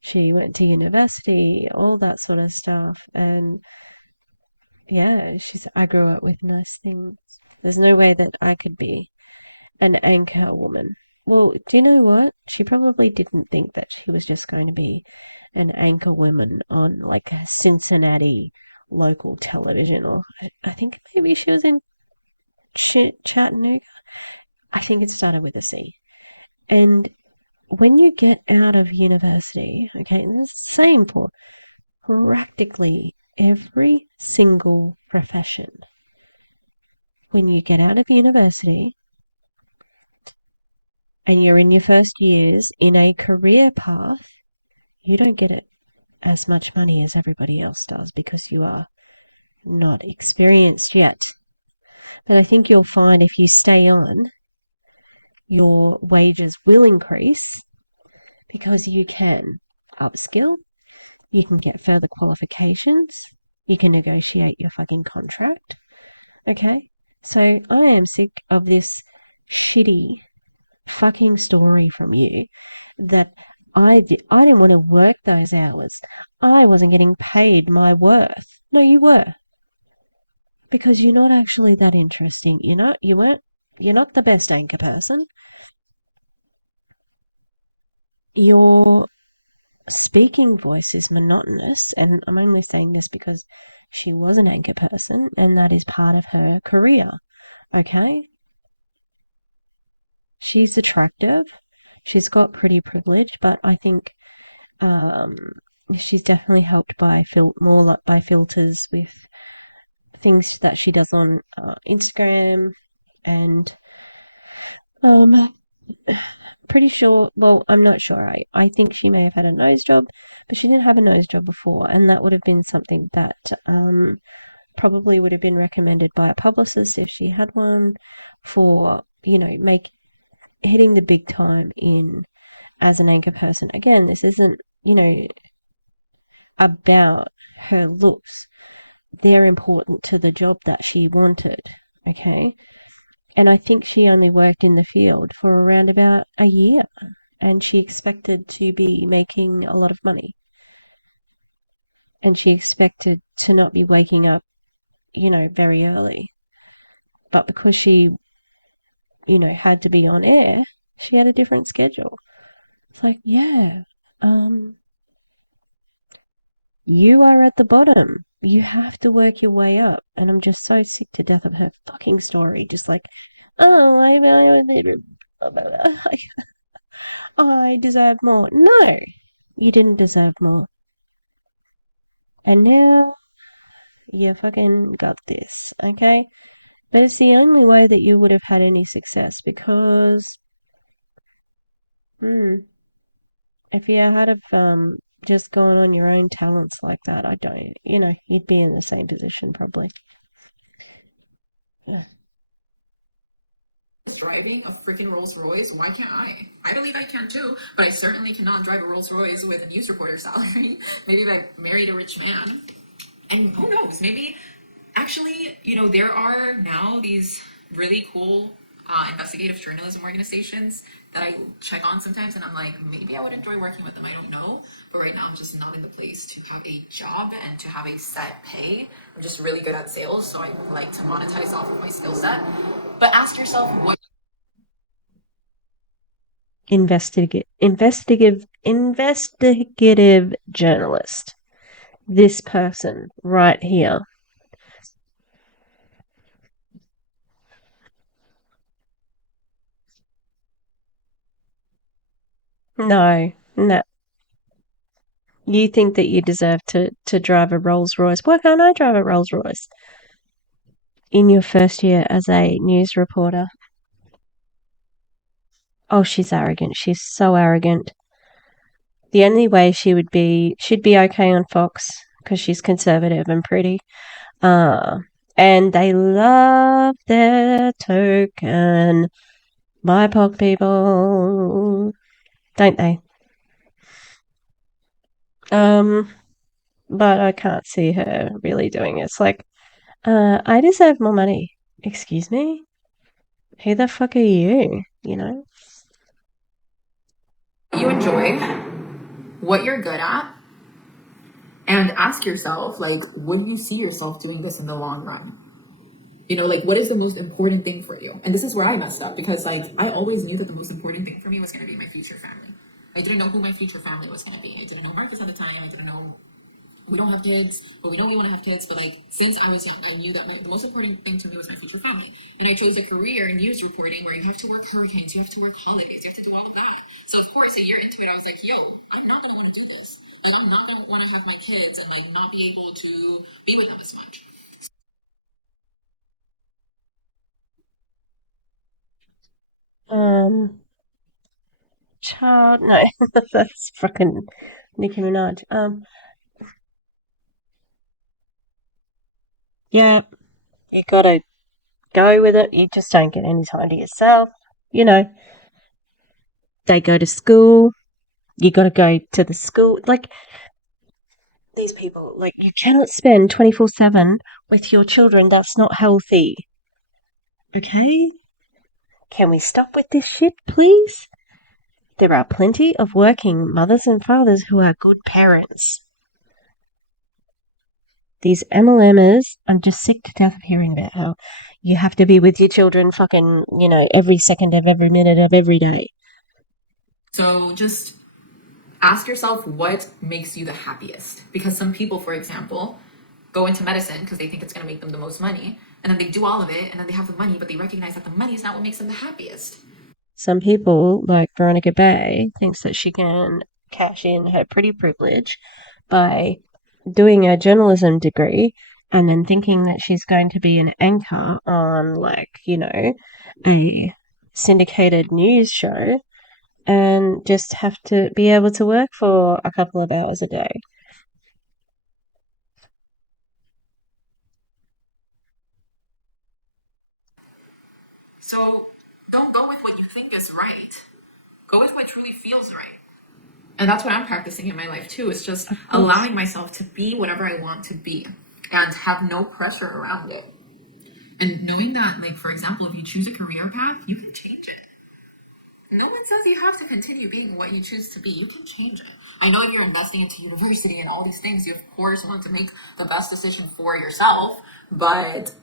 she went to university, all that sort of stuff. And yeah, I grew up with nice things. There's no way that I could be an anchor woman. Well, do you know what? She probably didn't think that she was just going to be an anchor woman on like a Cincinnati local television, or I think maybe she was in Chattanooga. I think it started with a C. And when you get out of university, okay, and it's the same for practically every single profession. When you get out of university and you're in your first years in a career path, you don't get it as much money as everybody else does because you are not experienced yet. But I think you'll find if you stay on, your wages will increase because you can upskill, you can get further qualifications, you can negotiate your fucking contract. Okay? So I am sick of this shitty fucking story from you that I didn't want to work those hours. I wasn't getting paid my worth. No, you were. Because you're not actually that interesting. You're not the best anchor person. Your speaking voice is monotonous, and I'm only saying this because she was an anchor person, and that is part of her career. Okay? She's attractive. She's got pretty privilege, but I think um, she's definitely helped by more by filters with things that she does on Instagram, and um, pretty sure. Well, I'm not sure. I think she may have had a nose job, but she didn't have a nose job before, and that would have been something that probably would have been recommended by a publicist if she had one for make hitting the big time in as an anchor person. Again, this isn't about her looks. They're important to the job that she wanted. Okay. And I think she only worked in the field for around about a year, and she expected to be making a lot of money. And she expected to not be waking up, very early. But because she, had to be on air, she had a different schedule. It's like, yeah, you are at the bottom. You have to work your way up. And I'm just so sick to death of her fucking story. Just like, oh, I deserve more. No, you didn't deserve more. And now you fucking got this, okay? But it's the only way that you would have had any success because, if you had of just gone on your own talents like that, I don't, you'd be in the same position probably. driving a freaking Rolls Royce, why can't I? I believe I can too, but I certainly cannot drive a Rolls Royce with a news reporter salary. Maybe if I married a rich man. And who knows, maybe actually, there are now these really cool investigative journalism organizations that I check on sometimes, and I'm like, maybe I would enjoy working with them. I don't know, but right now I'm just not in the place to have a job and to have a set pay. I'm just really good at sales, so I like to monetize off of my skill set. But ask yourself, what investigative journalist. This person right here. No, no. You think that you deserve to drive a Rolls Royce. Why can't I drive a Rolls Royce? In your first year as a news reporter. Oh, she's arrogant. She's so arrogant. The only way she'd be okay on Fox because she's conservative and pretty. And they love their token BIPOC people, don't they? But I can't see her really doing it. It's like, I deserve more money. Excuse me? Who the fuck are you? you enjoy, what you're good at, and ask yourself, like, would you see yourself doing this in the long run? Like, what is the most important thing for you? And this is where I messed up, because like I always knew that the most important thing for me was going to be my future family. I didn't know who my future family was going to be. I didn't know Marcus at the time. I didn't know, we don't have kids, but we know we want to have kids. But like, since I was young, I knew that the most important thing to me was my future family. And I chose a career in news reporting where you have to work hurricanes, you have to work holidays, you have to do all of that. So of course, a year into it, I was like, yo, I'm not going to want to do this. Like, I'm not going to want to have my kids and like not be able to be with them as much. Um, child, no, that's fucking Nicki Minaj. Yeah, you gotta go with it. You just don't get any time to yourself. You know, they go to school. You gotta go to the school. Like, these people, like, you cannot spend 24/7 with your children. That's not healthy. Okay? Can we stop with this shit, please? There are plenty of working mothers and fathers who are good parents. These MLMers, I'm just sick to death of hearing about how you have to be with your children fucking, every second of every minute of every day. So just ask yourself what makes you the happiest. Because some people, for example, go into medicine because they think it's going to make them the most money, and then they do all of it, and then they have the money, but they recognize that the money is not what makes them the happiest. Some people, like Veronica Bay, thinks that she can cash in her pretty privilege by doing a journalism degree and then thinking that she's going to be an anchor on, like, a syndicated news show and just have to be able to work for a couple of hours a day. So don't go with what you think is right. Go with what truly feels right. And that's what I'm practicing in my life too. It's just allowing myself to be whatever I want to be and have no pressure around it. And knowing that, like, for example, if you choose a career path, you can change it. No one says you have to continue being what you choose to be. You can change it. I know if you're investing into university and all these things, you of course want to make the best decision for yourself, but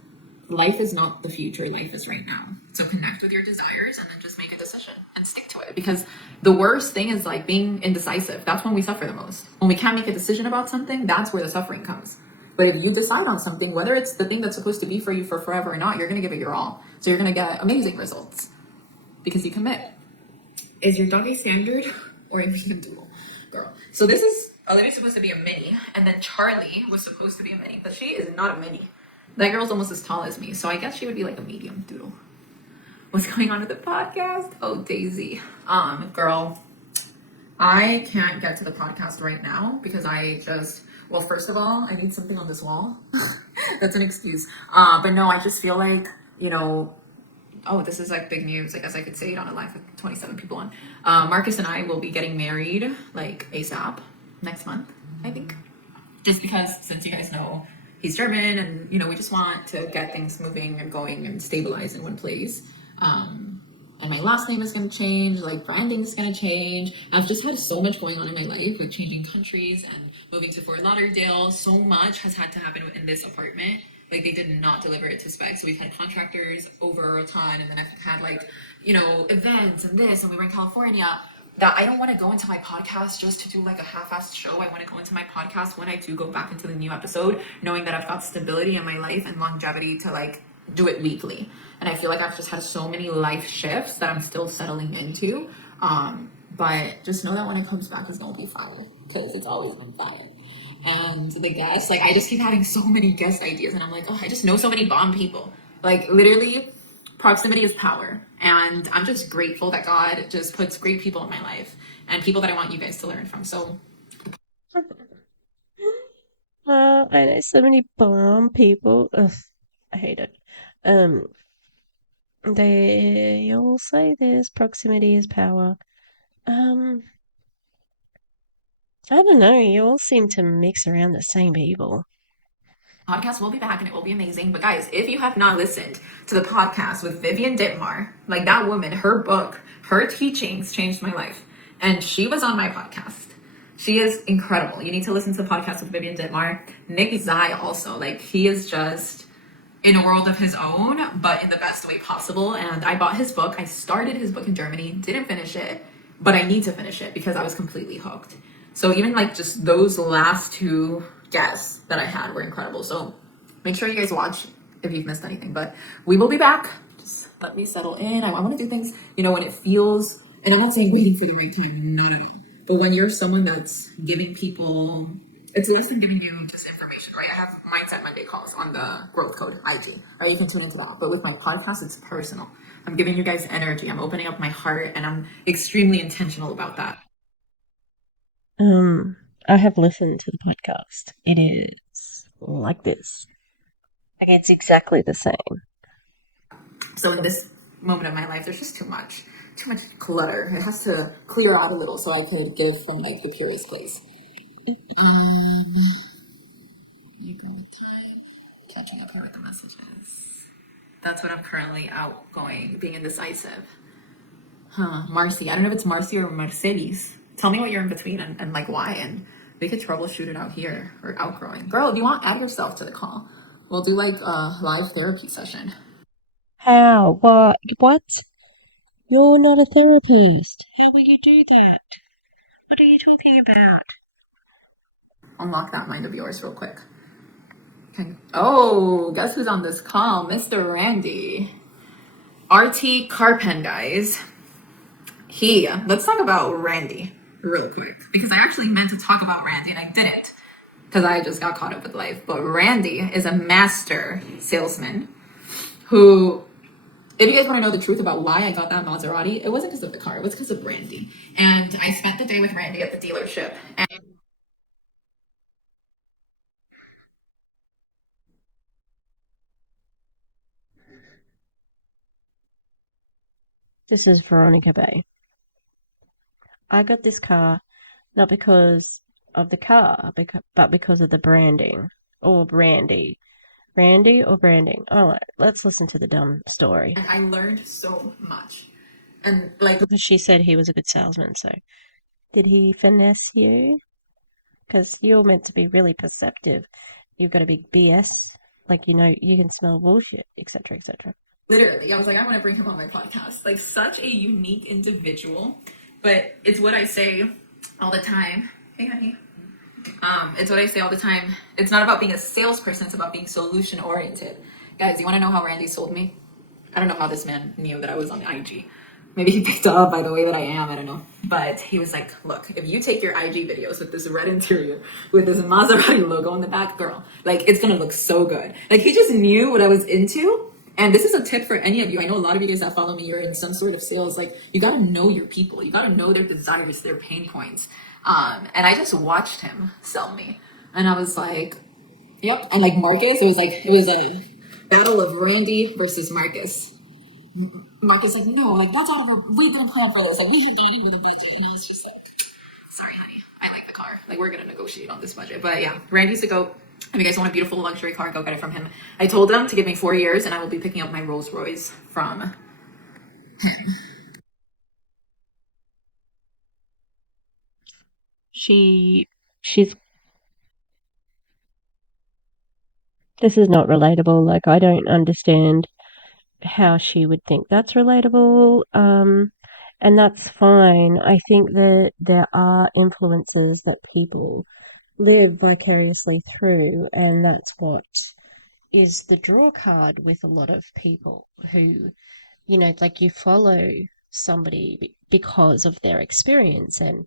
life is not the future. Life is right now. So connect with your desires and then just make a decision and stick to it, because the worst thing is like being indecisive. That's when we suffer the most. When we can't make a decision about something, that's where the suffering comes. But if you decide on something, whether it's the thing that's supposed to be for you for forever or not, you're going to give it your all. So you're going to get amazing results because you commit. Is your dog a standard or a medium doodle? Girl. So this is, Olivia's supposed to be a mini, and then Charlie was supposed to be a mini, but she is not a mini. That girl's almost as tall as me, so I guess she would be like a medium doodle. What's going on with the podcast? Oh, Daisy. Girl, I can't get to the podcast right now because well, first of all, I need something on this wall. That's an excuse. But no, I just feel like, oh, this is like big news. I guess I could say it on a live with 27 people on. Marcus and I will be getting married like ASAP next month, I think. Just because, since you guys know he's German, and we just want to get things moving and going and stabilize in one place. And my last name is going to change, like branding is going to change. I've just had so much going on in my life with changing countries and moving to Fort Lauderdale. So much has had to happen in this apartment. Like, they did not deliver it to spec. So we've had contractors over a ton, and then I've had like, events and this, and we were in California. That I don't want to go into my podcast just to do like a half-assed show. I want to go into my podcast when I do go back into the new episode, knowing that I've got stability in my life and longevity to like do it weekly. And I feel like I've just had so many life shifts that I'm still settling into. But just know that when it comes back, it's going to be fire, because it's always been fire. And the guests, like, I just keep having so many guest ideas, and I'm like, oh, I just know so many bomb people. Like, literally, proximity is power. And I'm just grateful that God just puts great people in my life and people that I want you guys to learn from. So I know so many bomb people. Ugh, I hate it. They all say this proximity is power. I don't know. You all seem to mix around the same people. podcast will be back and it will be amazing. But guys, if you have not listened to the podcast with Vivian Dittmar, like, that woman, her book, her teachings changed my life. And she was on my podcast. She is incredible. You need to listen to the podcast with Vivian Dittmar. Nick Zai also, like, he is just in a world of his own, but in the best way possible. And I bought his book. I started his book in Germany, didn't finish it, but I need to finish it because I was completely hooked. So even like just those last two guests that I had were incredible. So make sure you guys watch if you've missed anything. But we will be back. Just let me settle in. I want to do things, when it feels, and I'm not saying waiting for the right time, not at all. But when you're someone that's giving people, it's less than giving you just information, right? I have Mindset Monday calls on the growth code IG, right? You can tune into that. But with my podcast, it's personal. I'm giving you guys energy. I'm opening up my heart, and I'm extremely intentional about that. I have listened to the podcast. It is like this. Like, it's exactly the same. So in this moment of my life, there's just too much clutter. It has to clear out a little so I could give from like the purest place. You grow with time, catching up here with the messages. That's what I'm currently outgoing, being indecisive. Marcy. I don't know if it's Marcy or Marcelis. Tell me what you're in between and like why, and we could troubleshoot it out here, or outgrowing. Girl, if you want, add yourself to the call. We'll do like a live therapy session. How? What? You're not a therapist. How will you do that? What are you talking about? Unlock that mind of yours real quick. Okay. Oh, guess who's on this call? Mr. Randy. RT Carpen, guys. Let's talk about Randy real quick, because I actually meant to talk about Randy and I didn't, because I just got caught up with life. But Randy is a master salesman who, if you guys want to know the truth about why I got that Maserati, it wasn't because of the car, it was because of Randy. And I spent the day with Randy at the dealership. And This is Veronica Bay. I got this car not because of the car, but because of the branding. Or Randy. Randy or branding? All right, let's listen to the dumb story. I learned so much. And like, Because she said he was a good salesman, so did he finesse you? Because you're meant to be really perceptive. You've got a big BS, like, you can smell bullshit, etc., etc. literally, I was like, I want to bring him on my podcast. Like, such a unique individual. But it's what I say all the time. Hey, honey. It's what I say all the time. It's not about being a salesperson. It's about being solution oriented. Guys, you want to know how Randy sold me? I don't know how this man knew that I was on IG. Maybe he picked up by the way that I am. I don't know. But he was like, look, if you take your IG videos with this red interior, with this Maserati logo on the back, girl, like, it's going to look so good. Like, he just knew what I was into. And this is a tip for any of you. I know a lot of you guys that follow me, you're in some sort of sales. Like, you got to know your people. You got to know their desires, their pain points. And I just watched him sell me. And I was like, yep. And like Marcus, it was a battle of Randy versus Marcus. Mark is like, no, like that's out of our, we didn't plan for this. Like we had gone in with a budget. And I was just like, sorry, honey, I like the car. Like we're going to negotiate on this budget. But yeah, Randy's the GOAT. If you guys want a beautiful luxury car, go get it from him. I told him to give me 4 years and I will be picking up my Rolls Royce from him. She's this is not relatable. Like, I don't understand how she would think that's relatable. And that's fine. I think that there are influences that people live vicariously through, and that's what is the draw card with a lot of people who, like, you follow somebody because of their experience, and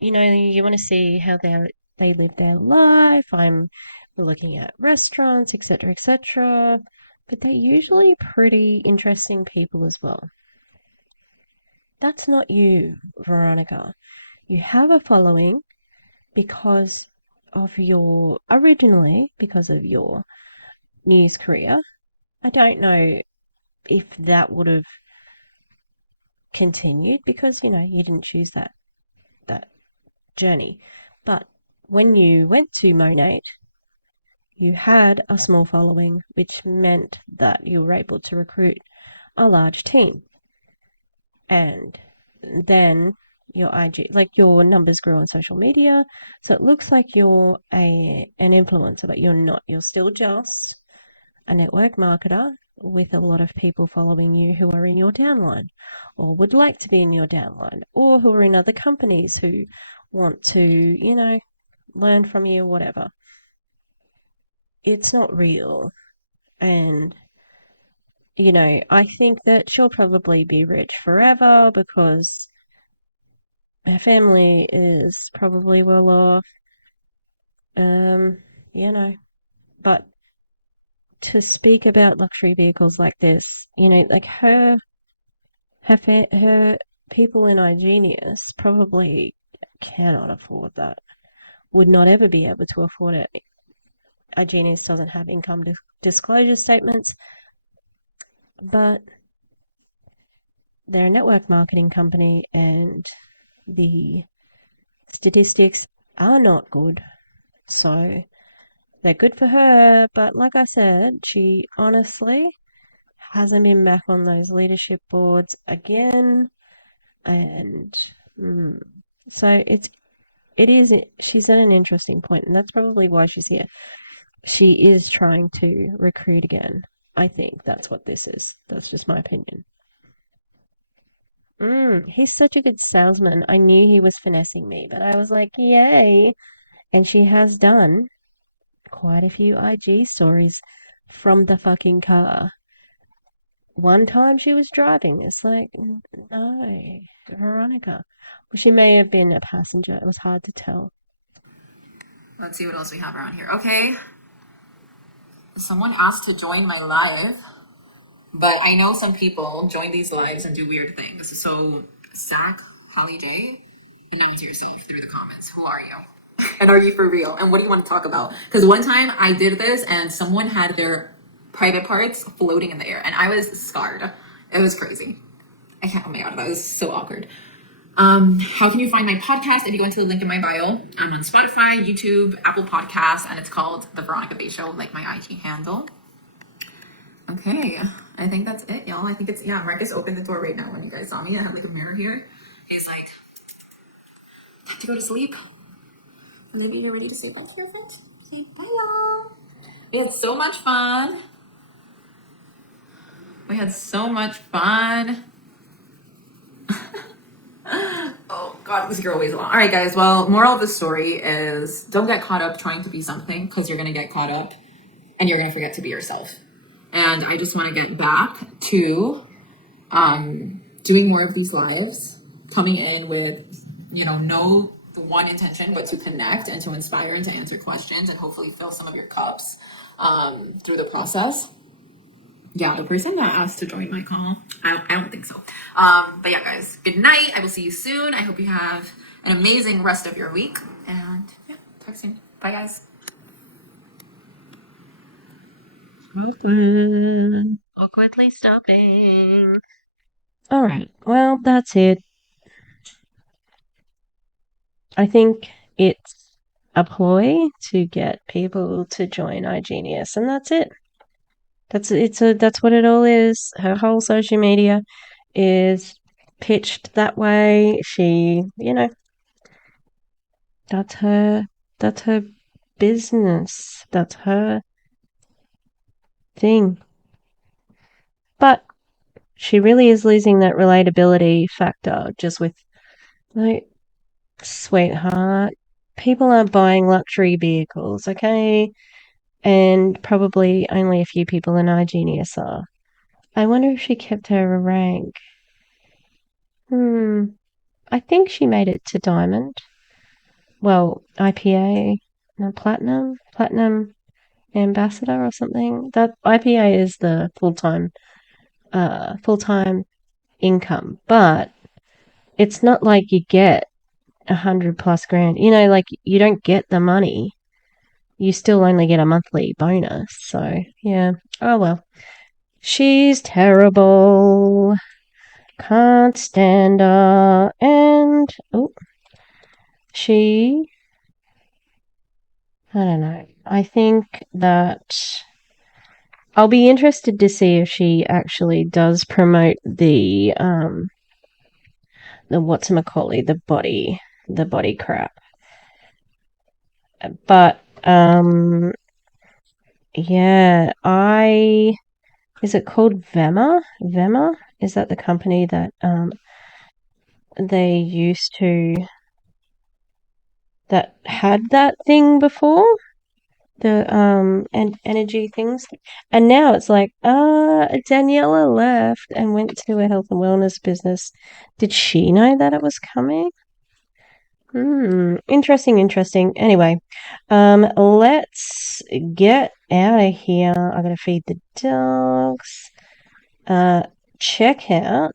you want to see how they live their life. We're looking at restaurants, etc., etc., but they're usually pretty interesting people as well. That's not you, Veronica. You have a following because originally because of your news career. I don't know if that would have continued because you didn't choose that journey. But when you went to Monate, you had a small following, which meant that you were able to recruit a large team. And then your IG, like your numbers grew on social media. So it looks like you're an influencer, but you're not. You're still just a network marketer with a lot of people following you who are in your downline or would like to be in your downline or who are in other companies who want to, learn from you, whatever. It's not real. And, I think that she'll probably be rich forever because her family is probably well off. Um, but to speak about luxury vehicles like this, like her people in iGenius probably cannot afford that. Would not ever be able to afford it. iGenius doesn't have income disclosure statements, but they're a network marketing company and the statistics are not good. So they're good for her, but like I said, she honestly hasn't been back on those leadership boards again. And so she's at an interesting point, and that's probably why she's here. She is trying to recruit again. I think that's what this is. That's just my opinion. He's such a good salesman. I knew he was finessing me, but I was like, yay. And she has done quite a few IG stories from the fucking car. One time she was driving. It's like, no, Veronica. Well, she may have been a passenger. It was hard to tell. Let's see what else we have around here. Okay. Someone asked to join my live, but I know some people join these lives and do weird things. So, Zach, Hallie J, announce yourself through the comments. Who are you? And are you for real? And what do you want to talk about? Because one time I did this and someone had their private parts floating in the air and I was scarred. It was crazy. I can't, oh my God, that was so awkward. How can you find my podcast? If you go into the link in my bio, I'm on Spotify, YouTube, Apple Podcasts, and it's called The Veronica Bay Show, like my IG handle. Okay, I think that's it, y'all. I think it's, yeah, Marcus opened the door right now when you guys saw me. I have like a mirror here. He's like, time to go to sleep. Olivia, you're ready to say bye to your friend? Say bye, y'all. We had so much fun. Oh God, this girl weighs a lot. All right, guys. Well, moral of the story is don't get caught up trying to be something because you're going to get caught up and you're going to forget to be yourself. And I just want to get back to doing more of these lives, coming in with, no one intention, but to connect and to inspire and to answer questions and hopefully fill some of your cups through the process. Yeah, the person that asked to join my call, I don't think so. But yeah, guys, good night. I will see you soon. I hope you have an amazing rest of your week. And yeah, talk soon. Bye, guys. Awkward. Awkwardly stopping. All right. Well, that's it. I think it's a ploy to get people to join iGenius, and that's it. That's what it all is. Her whole social media is pitched that way. She, that's her business. That's her thing. But she really is losing that relatability factor just with, like, sweetheart, people aren't buying luxury vehicles, okay? And probably only a few people in our genius are. I wonder if she kept her rank. I think she made it to diamond. Well, IPA, no, platinum ambassador or something. That IPA is the full time income, but it's not like you get 100+ grand. Like you don't get the money. You still only get a monthly bonus. So yeah. Oh well. She's terrible. Can't stand her. And she, I don't know. I think that I'll be interested to see if she actually does promote the whatchamacallit, the body crap. But yeah, is it called Vema? Vema? Is that the company that they used to that had that thing before? The and energy things. And now it's like, Daniela left and went to a health and wellness business. Did she know that it was coming? Interesting. Anyway, let's get out of here. I gotta feed the dogs. Check out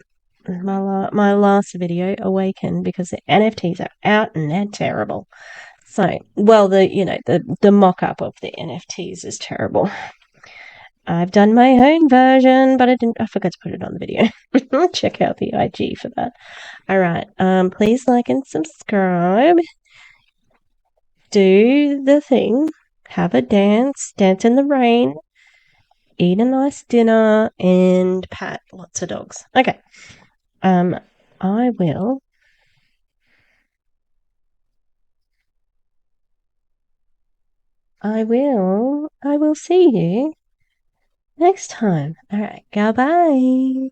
my last video, Awaken, because the NFTs are out and they're terrible. So, well, the mock-up of the NFTs is terrible. I've done my own version, but I forgot to put it on the video. Check out the IG for that. All right. Please like and subscribe. Do the thing. Have a dance in the rain, eat a nice dinner, and pat lots of dogs. Okay. I will. I will see you next time. All right. Goodbye.